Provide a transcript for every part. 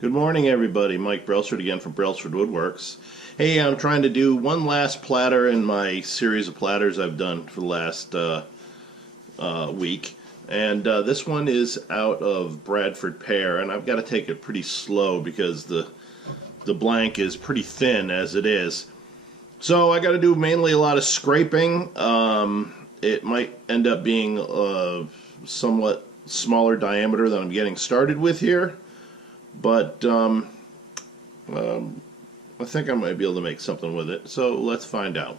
Good morning, everybody. Mike Brailsford again from Brailsford Woodworks. Hey, I'm trying to do one last platter in my series of platters I've done for the last week. And this one is out of Bradford Pear, and I've got to take it pretty slow because the blank is pretty thin as it is. So I got to do mainly a lot of scraping. It might end up being a somewhat smaller diameter than I'm getting started with here. But I think I might be able to make something with it. So let's find out.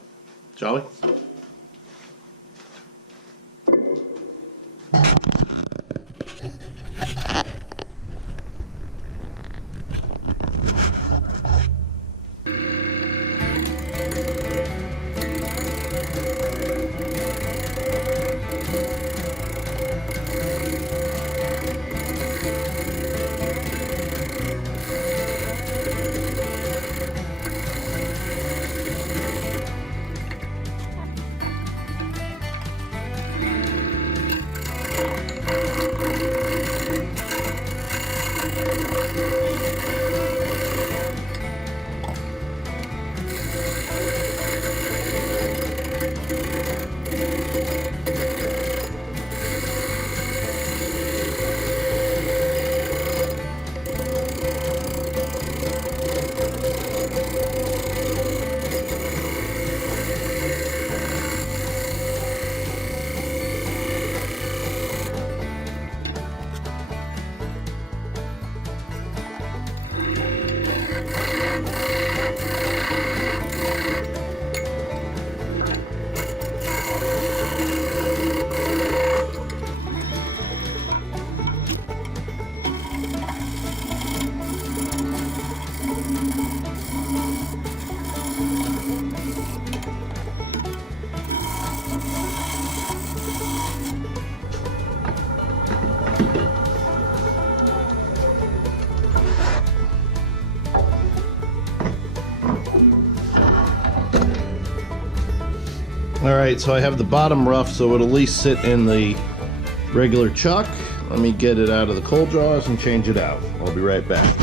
Shall we? Alright, so I have the bottom rough so it'll at least sit in the regular chuck. Let me get it out of the cold jaws and change it out. I'll be right back.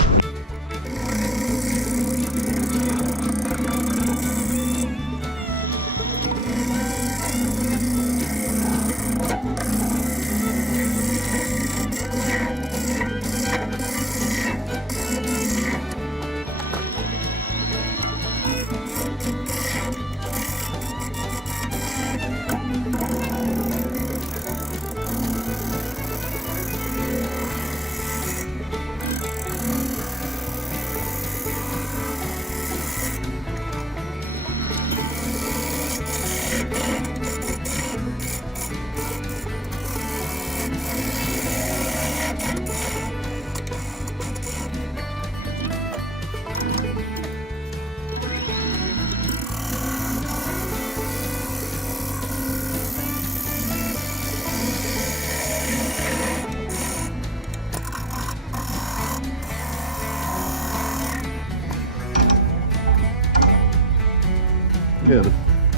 Got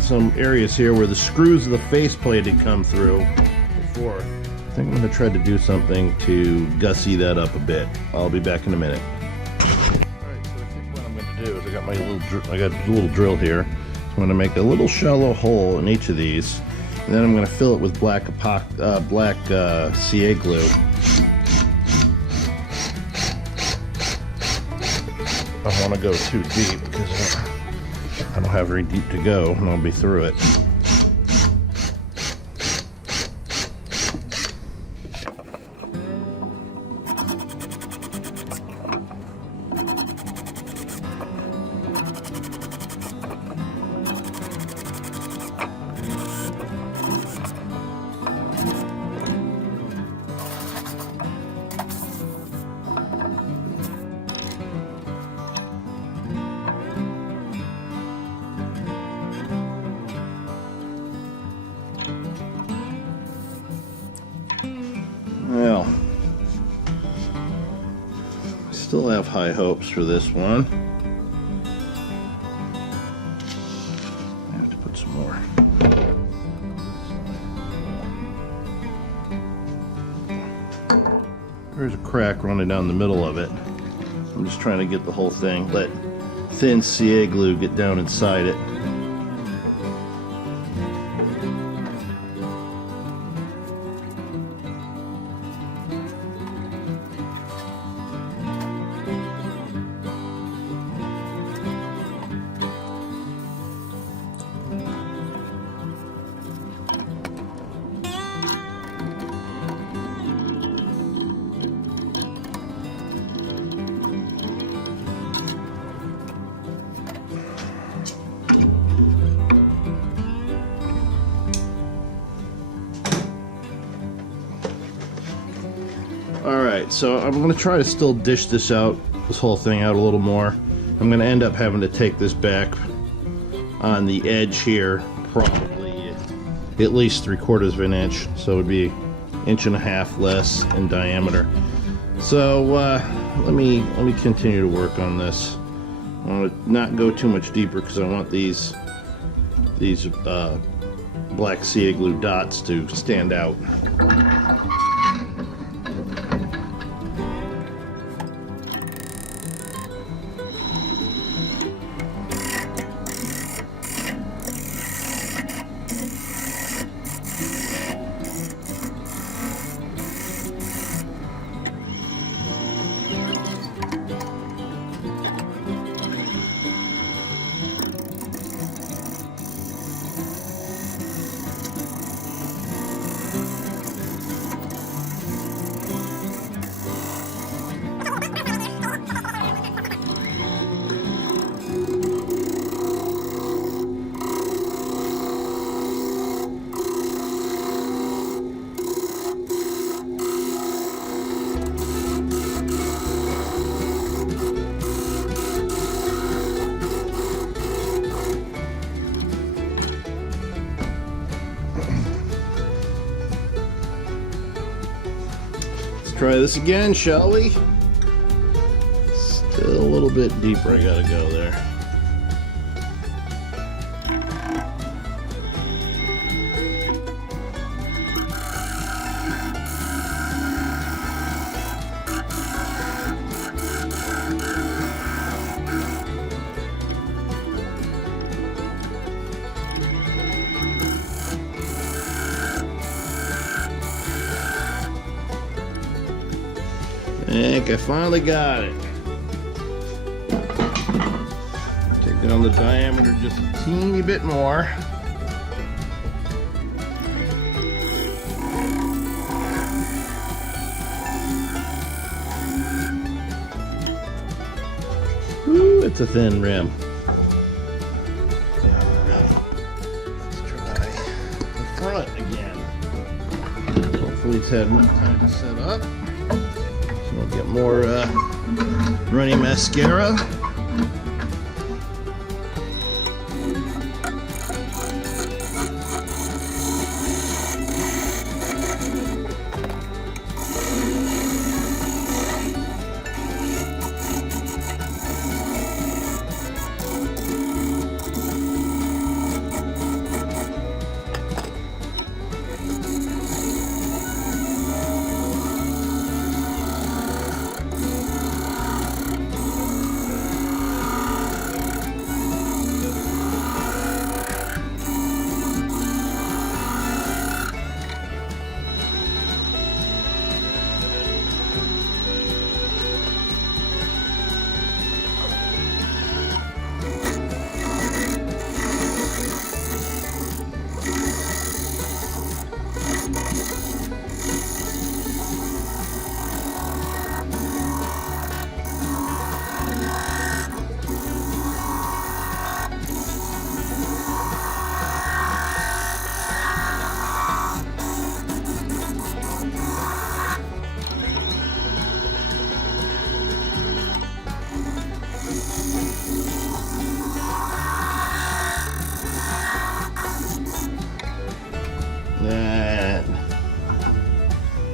some areas here where the screws of the faceplate had come through before. I think I'm going to try to do something to gussy that up a bit. I'll be back in a minute. Alright, so I think what I'm going to do is I got a little drill here. So I'm going to make a little shallow hole in each of these, and then I'm going to fill it with black CA glue. I don't want to go too deep because I don't have very deep to go, and I'll be through it. Still have high hopes for this one. I have to put some more. There's a crack running down the middle of it. I'm just trying to get the whole thing, let thin CA glue get down inside it. Alright, so I'm going to try to still dish this whole thing out a little more. I'm going to end up having to take this back on the edge here, probably at least 3/4 of an inch, so it would be 1.5 inches less in diameter. So let me continue to work on this. I want to not go too much deeper because I want these black CA glue dots to stand out. Try this again, shall we? Still a little bit deeper, I gotta go there. I think I finally got it. Take down the diameter just a teeny bit more. Ooh, it's a thin rim. Let's try the front again. Hopefully it's had enough time to set up. We'll get more runny mascara.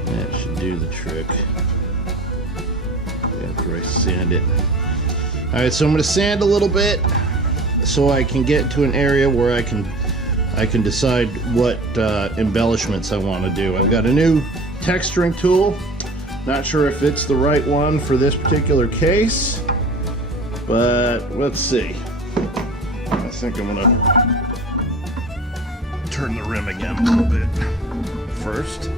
That should do the trick. After after I sand it. Alright, so I'm going to sand a little bit so I can get to an area where I can decide what embellishments I want to do. I've got a new texturing tool. Not sure if it's the right one for this particular case, but let's see. I think I'm going to turn the rim again a little bit first.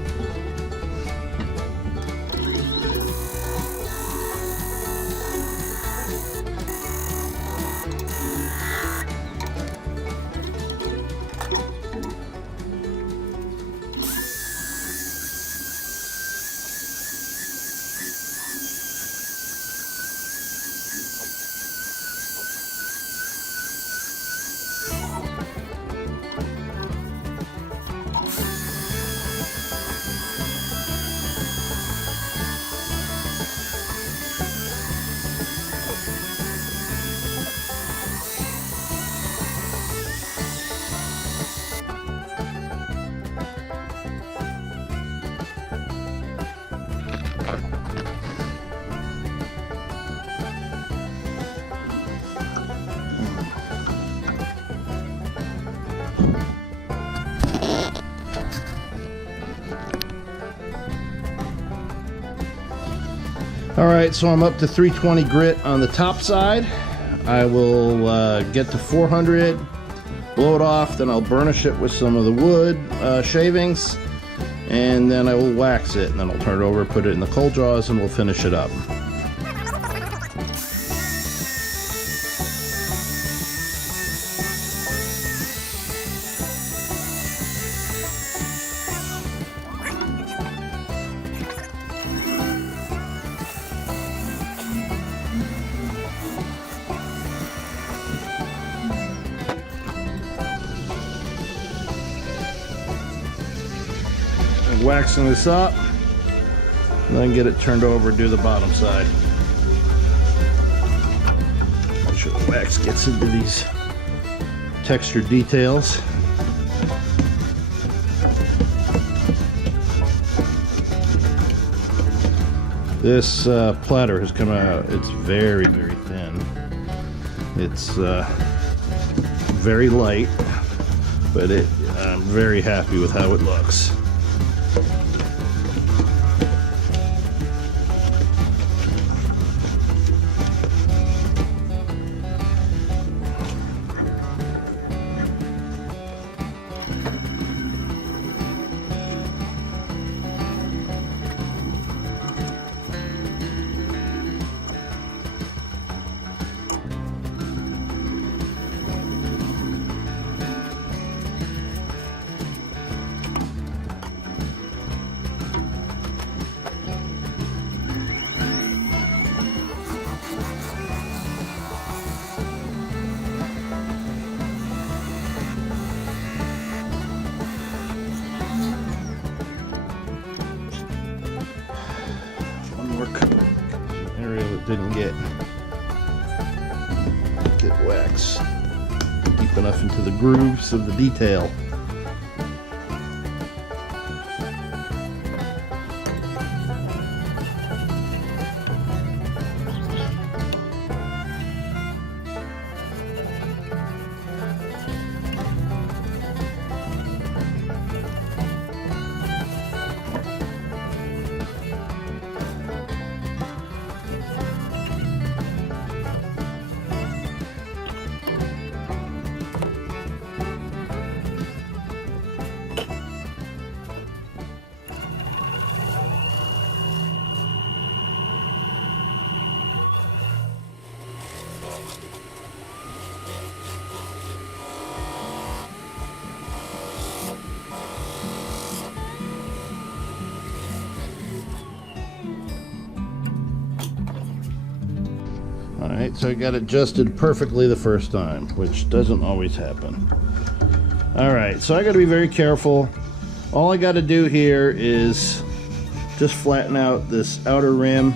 Alright, so I'm up to 320 grit on the top side. I will get to 400, blow it off, then I'll burnish it with some of the wood shavings, and then I will wax it, and then I'll turn it over, put it in the cold jaws, and we'll finish it up. Waxing this up, and then get it turned over and do the bottom side. Make sure the wax gets into these textured details. This platter has come out, it's very, very thin. It's very light, but I'm very happy with how it looks. Area that didn't get wax deep enough into the grooves of the detail. Alright, so I got it adjusted perfectly the first time, which doesn't always happen. Alright, so I got to be very careful. All I got to do here is just flatten out this outer rim,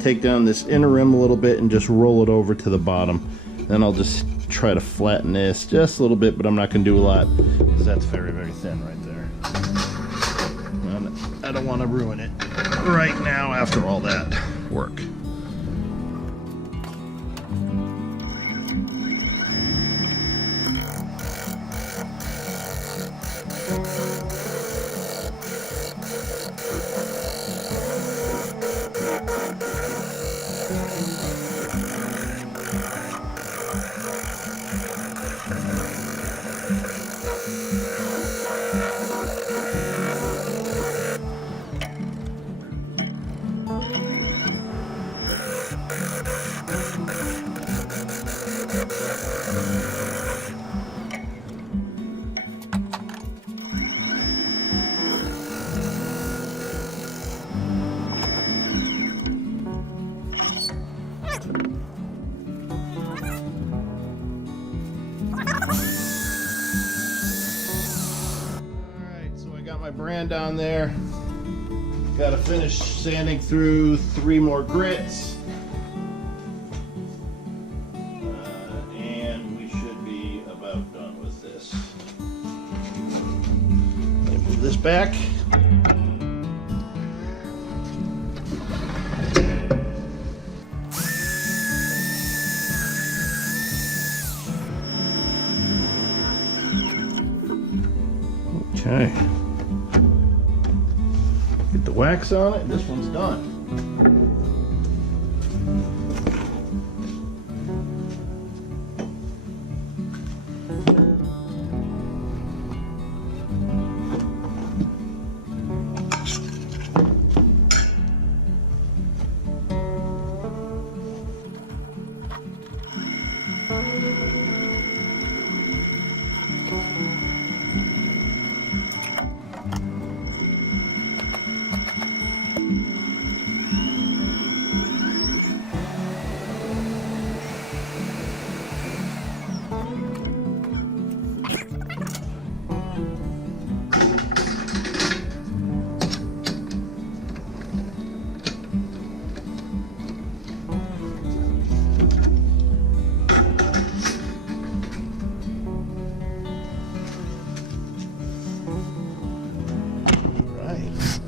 take down this inner rim a little bit, and just roll it over to the bottom. Then I'll just try to flatten this just a little bit, but I'm not going to do a lot because that's very, very thin right there. And I don't want to ruin it right now after all that work. got my brand on there. Got to finish sanding through 3 more grits. And we should be about done with this. Let me move this back. Okay. Get the wax on it. This one's done.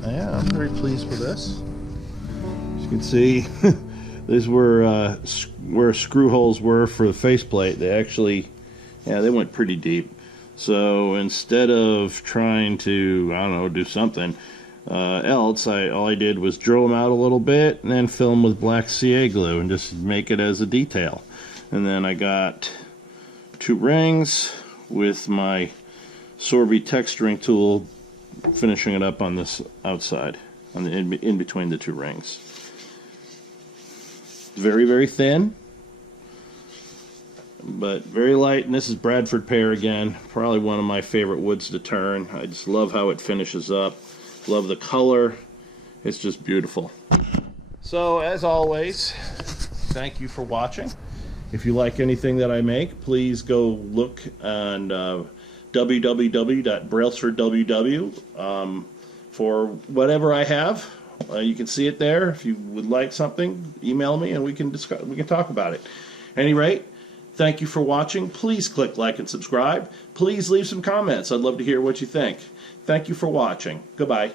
Yeah, I'm very pleased with this. As you can see, these were where screw holes were for the faceplate. They actually, yeah, they went pretty deep. So instead of trying to, I don't know, do something else, all I did was drill them out a little bit and then fill them with black CA glue and just make it as a detail. And then I got 2 rings with my Sorby texturing tool, finishing it up on this outside, on the in between the 2 rings. Very, very thin, but very light. And this is Bradford Pear again, probably one of my favorite woods to turn. I just love how it finishes up. Love the color. It's just beautiful. So as always, thank you for watching. If you like anything that I make, please go look on www.brailsfordww for whatever I have. You can see it there. If you would like something, email me and we can discuss. We can talk about it. At any rate, thank you for watching. Please click like and subscribe. Please leave some comments. I'd love to hear what you think. Thank you for watching. Goodbye.